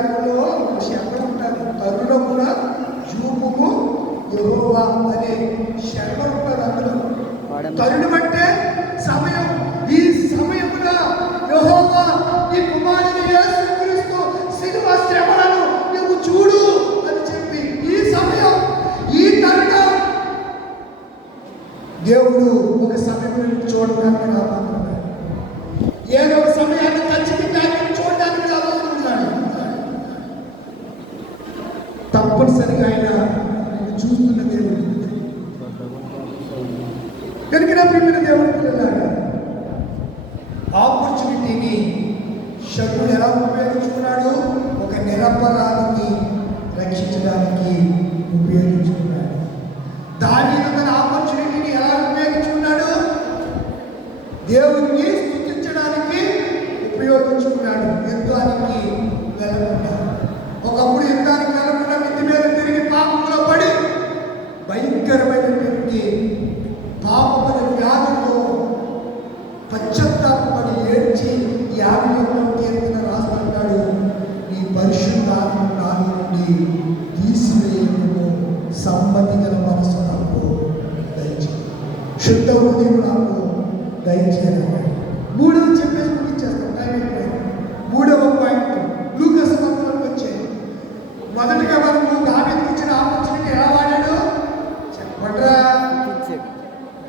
లేఖనంలో ఒక శరణం ఉంటుంది, తరుణమున చూపుము యెహోవా అనే శరణం ఉంటుంది. అందులో తరుణం అంటే సమయం. ఈ సమయమున యెహోవా ఈ కుమారుని యేసుక్రీస్తు శిలువ శ్రమలను నువ్వు చూడు అని చెప్పి ఈ సమయం, ఈ తరుణం దేవుడు ఒక సమయంలో చూడడానికి రాబోతున్నాడు. ఏదో ఒక సమయాన్ని ఖచ్చితంగా చూడడానికి రాబోతున్నాడు. తప్పనిసరిగా ఆయన చూస్తున్న దేవుడు కనుక ప్రియమైన దేవుడు పిల్లలారా, ఆపర్చునిటీని శత్రుడు ఎలా ఉపయోగించుకున్నాడు? ఒక నిరపరాధిని రక్షించడానికి ఉపయోగించుకున్నాడు. దావీదు తన ఆపర్చునిటీని ఎలా ఉపయోగించుకున్నాడు? దేవుడిని స్తుతించడానికి ఉపయోగించుకున్నాడు. యుద్ధానికి వెళ్ళకుండా, ఒకప్పుడు యుద్ధానికి వెళ్ళకుండా మిద్ది మీద తిరిగి పాపంలో పడి భయంకరమైనటువంటి పాపమైన వ్యాధితో పశ్చాత్తాపడి ఏడ్చి 51వ కీర్తన రాస్తుంటాడు, నీ పరిశుద్ధాత్మ నాలో నుండి తీసివేయము, సమ్మతి గల మనసు నాకు దయచేయి, శుద్ధ హృదయం నాకు దయచేయాలి. మూడవ చెప్పేసి ముగించేస్తాం, టైం అయిపోయింది. మూడవ పాయింట్ లూకాసు వార్తలోకి వచ్చేది. మొదటిగా మనము దావీదుకు ఇచ్చిన ఆపర్చునిటీ ఎలా వాడాడు చెప్పట్రా?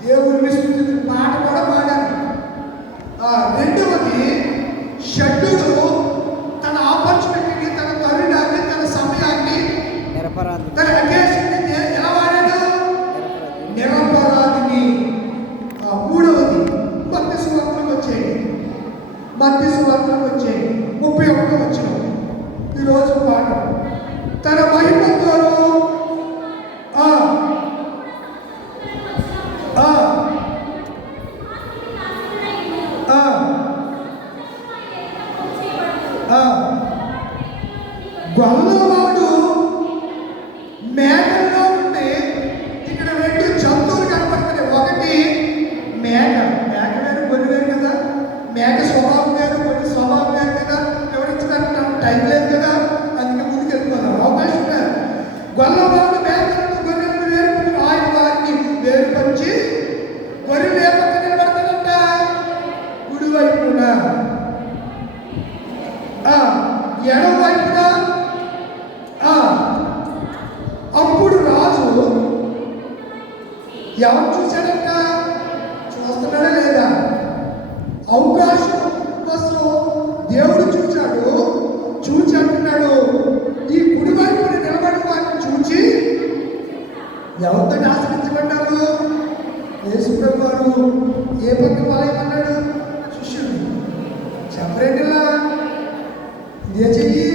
దేవుడిని స్తుతించిన మాట కూడా వాడాడు. రెండవది, షడ్డుడు తన ఆపర్చునిటీని, తన తరుణాన్ని, తన సమయాన్ని, తన అకేషన్ని ఎలా వాడాడు? నిరపరాధిని. మూడవది మత్తయి సువార్తలోకి వచ్చేయండి. మత్తయి సువార్తలోకి వచ్చేయండి, 31వ వచనం ఈరోజు పాఠం. తన మహిమతో గొల్లవాడు మేకల్లో ఉంటే ఇక్కడ 2 జంతువులు కనపడుతున్నాయి. ఒకటి మేక. మేక వేరు, గొర్రె వేరు కదా. మేక స్వభావం వేరు, గొర్రె స్వభావం వేరు కదా. వివరించడానికి టైం లేదు కదా, అందుకే ముందుకు వెళ్ళిపోదాం, అవకాశం లేదు. గొల్లవాడు మేకలను గొర్రెలను వేరుపరిచి ఆయన వారిని వేరుపరిచి గొర్రెలు ఏ పక్క నిలబడతాడంట? కుడివైపున. ఎడమ వైపున. అప్పుడు రాజు ఎవరు చూశాడంట? చూస్తున్నాడా లేదా? అవకాశం కోసం దేవుడు చూశాడు. చూచి అంటున్నాడు, ఈ కుడివైపున నిలబడిన వారిని చూచి ఎవరితో ఆశ్రయించబడ్డారు? యేసుప్రభు వారు ఏ పక్క పాలైమన్నాడు? శిష్యుడు చెప్పరేంటిలా, ఇదే చెయ్యి.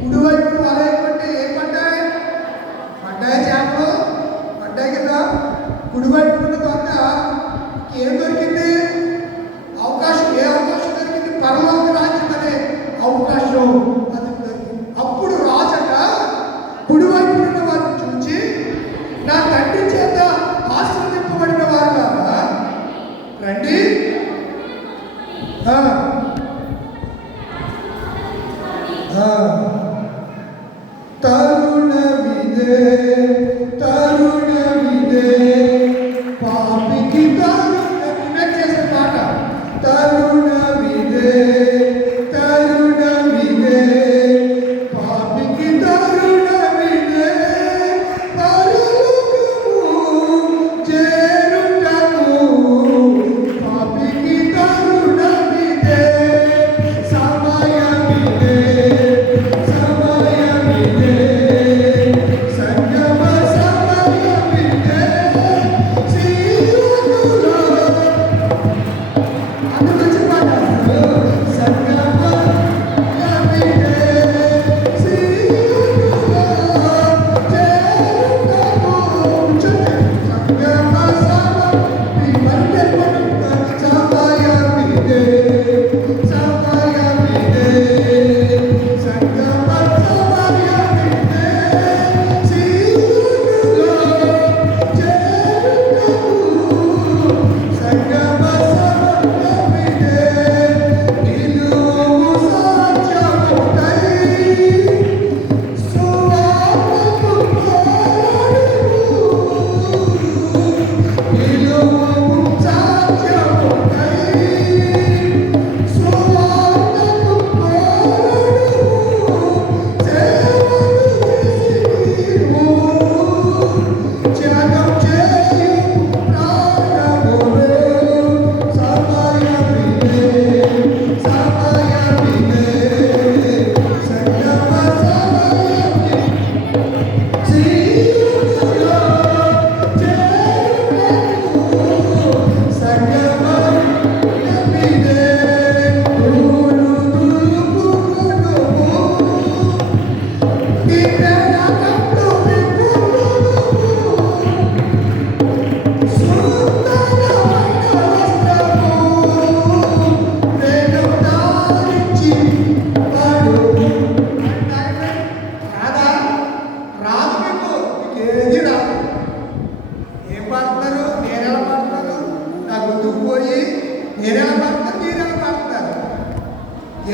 కుడివైపు పాలైపోతే ఏం పడ్డాయి? పడ్డాయి చేపలు, పడ్డాయి కదా. కుడివైపు ఉన్న దొంగ ఏం దొరికింది? అవకాశం. ఏ అవకాశం దొరికింది? పరలోక రాజ్యం అనే అవకాశం అది దొరికింది. అప్పుడు రాజట కుడివైపు ఉన్న వారిని చూచి, నా తండ్రి చేత ఆశీర్వదింపబడిన వారు రండి, తరుణమిదే, తరుణమిదే, పాపికి తరుణం చేసే మాట. తరుణమిదే, తరుణమిదే, పాపికి తరుణమిదే, పరలోకము చేరుటకు పాపికి తరుణమిదే, సమయమిదే, సమయమిదే, సంగమ సమయమిదే, సీయోనులో అందుకొచ్చి మాట. సంగమ సమయమిదే, సీయోనులో చేరుటకు సంగమ సమయమిదే, సమయమిదే, సమయమిదే, సంగమ సమయమిదే, సీయోనులో చేరుటకు సంగమ సమయమిదే, నిలువు సాధ్యముకై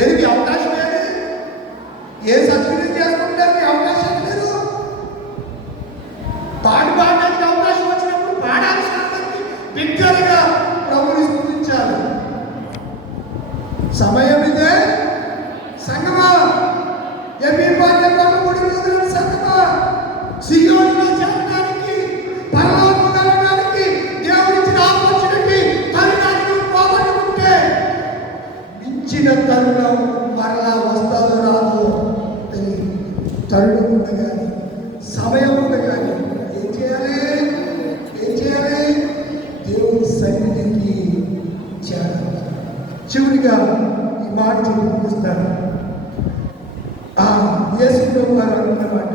ఏది మీ అవకాశం ఏది? ఏ సబ్సిడీ చేసుకుంటే మీ అవకాశం లేదు. పాడడానికి అవకాశం వచ్చినప్పుడు పాడాల్సిన బిగ్గరగా ప్రభుని స్తుతించాలి. సమయం ఇదే సంగమా, ఎన్ని సంగమా, సియోనులో చేరడానికి, పరలోకం వెళ్ళడానికి దేవుడిచ్చిన ఆపర్చునిటీ తరుణాన్ని పోగొట్టుకుంటే మించిన తరుణం మరలా వస్తుందో రాదో తెలియదు. తరుణం ఉండగానే, సమయం ఉండగానే ఏం చేయాలి? దేవుడి సన్నిధికి చేరాలి. చివరిగా ఈ మాట చెప్పి ముగిస్తాను. యేసు ప్రభు గారు అంటున్నమాట,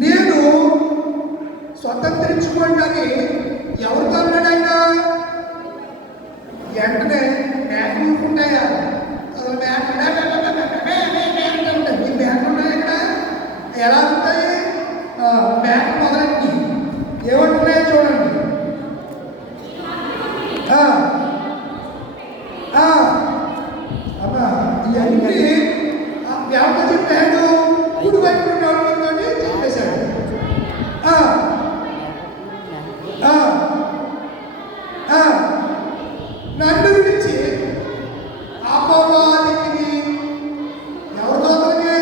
నేను స్వతంత్రించుకోండి ఎవరితో అన్నాడు ఆయన? వెంటనే మేకలు ఉంటాయా? అసలు ఈ మేకలు ఉన్నాయి ఇక్కడ. ఎలా ఉంటాయి? మేక మొదలెట్టి ఏమంటున్నాయో చూడండి. అమ్మా ఇవన్నీ ఎవరితో చెప్పాడు? కుడి వైపు చెప్పేశాడు. నన్ను గురించి అపవాదికి, ఎవరి దోతలకి?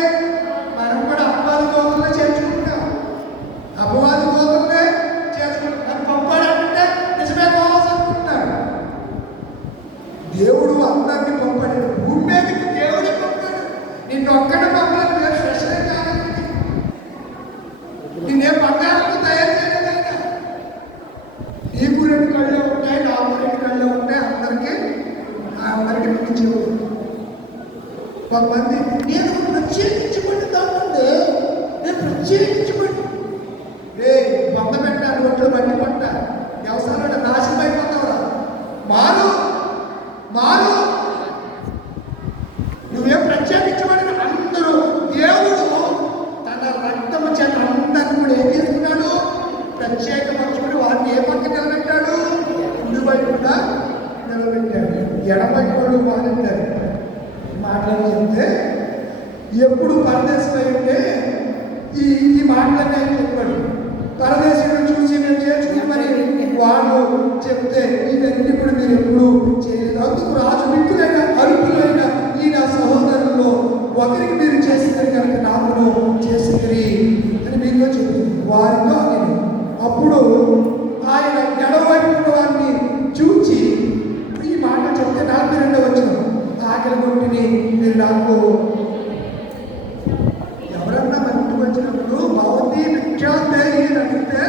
మనం కూడా అపవాది దోతలనే చేర్చుకుంటాం. అపవాది దోతలనే చేర్చుకుంటాం. నన్ను పంపాడంటే నిజమే కావాల్సి అనుకుంటున్నాడు. దేవుడు అందరినీ పంపాడు. భూమి మీదకి దేవుడే పంపాడు. నిన్ను ఒక్కడే పంపాడు. స్పెషల్ కాదండి. నిన్నే బంగారంతో తయారు చేయలేదు ఆయన. నీకు 2 కళ్ళు ఉంటాయి, నాకు 2 కళ్ళు ఉంటాయి. అందరికీ పిలిచి కొంతమంది నేను ప్రత్యేకించబడి దాంట్లో నేను ప్రత్యేకించబడి వంద పెట్టాను. ఒట్లు బండి పట్ట వ్యవసాయంలో నాశనం అయిపోతావురా. మారు నువ్వేం ప్రత్యేకించబడిన అందరూ దేవుడు తన రక్తము చేత అందరిని కూడా ఏం చేసుకున్నాడు? ప్రత్యేకపరచుకుని వారిని ఏ పక్క నిలబెట్టాడు? కుడి వైపున నిలబెట్టాడు. ఎడమవైపు మాట్లాడారు. మాటలు చెప్తే ఎప్పుడు పరదేశం ఉంటే ఈ మాటలన్నీ ఆయన చెప్పాడు. పరదేశంలో చూసి నేను చేర్చుకోమని వాళ్ళు చెప్తే ఇవన్నీ కూడా మీరు ఎప్పుడు చేయలేదు. అందుకు రాజు మిక్కులైన అరుపులైన ఈ నా సహోదరుల్లో ఒకరికి మీరు చేసిందని కనుక నాకును చేసింది అని మీతో చెప్పింది. వారితో నేను అప్పుడు ఆయన ఎడవైపు వారిని చూచి ఈ మాట చెప్తే 42వ వచనం, ఆకలి కొట్టిని మీరు నాకు ఎవరన్నా మన ఇంటికి వచ్చినప్పుడు భవతి విఖ్యాతే అని అడిగితే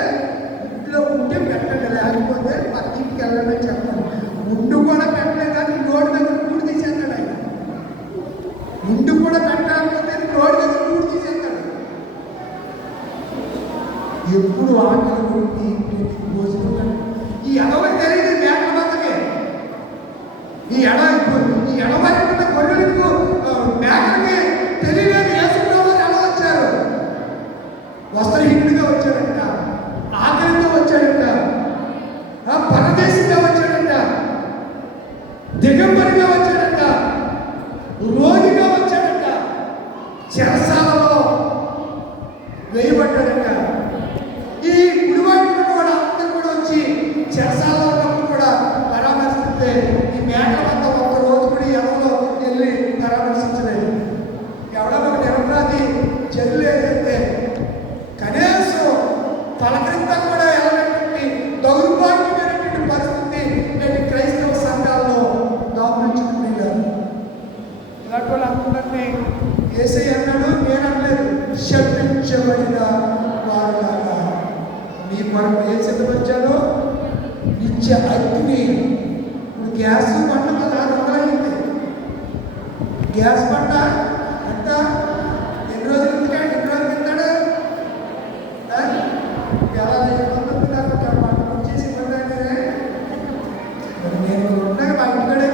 ఇంట్లో ఉంటే పెట్టండి, లేకపోతే పత్తికి వెళ్ళండి చెప్పండి. ముందు కూడా పెట్టలేదని రోడ్డు దగ్గర కూడి తీసేస్తాడు ఆయన. ముందు కూడా పెట్టకపోతే రోడ్డు దగ్గర కూడి తీసేస్తాడు. ఎప్పుడు ఆకలి కొట్టి భోజనం ఈ ఎడవై తెలియదు మేకల మందకే. ఈ ఎడవైపున్న గొర్రెలకు మేకలకి తెలియలేదు. యేసుప్రభు ఎలా వచ్చారు? వస్త్రహీనుడిగా వచ్చాడంట, ఆకలితో వచ్చాడంట, పరదేశంగా వచ్చాడంట, దిగంబరిగా వచ్చాడంట, రోగిగా వచ్చాడంట, చెరసాలలో వేయబడ్డాడంట. ఈ కుడివైపు కూడా అందరూ కూడా వచ్చి చెరసాలలో ఉన్నప్పుడు కూడా పరామర్శిస్తే ఈ మేకలంతా ఒక్క రోజు కూడా ఎవరో వెళ్ళి పరామర్శించలేదు. ఎవడో ఒక నిరపరాధి చెల్లేదంటే కనీసం తలక్రింద కూడా వెళ్ళనటువంటి దౌర్భాగ్యమైనటువంటి పరిస్థితి నేటి క్రైస్తవ సంఘాల్లో దాపురించుకునేవారు. ఇలాంటి వాళ్ళు అందరినీ యేసయ్య అన్నాడు, నేను అనలేదు. శపించబడిన వారులాగా మీ కొరకు ఏం సిద్ధపరిచారో నిత్య అగ్ని. ఇప్పుడు గ్యాస్ బండ కదా మొదలైంది. గ్యాస్ బండ ఎంత ఎన్ని రోజులు తింటాడు? ఎలా చేసి నేను ఉండగా మా ఇంటికాడే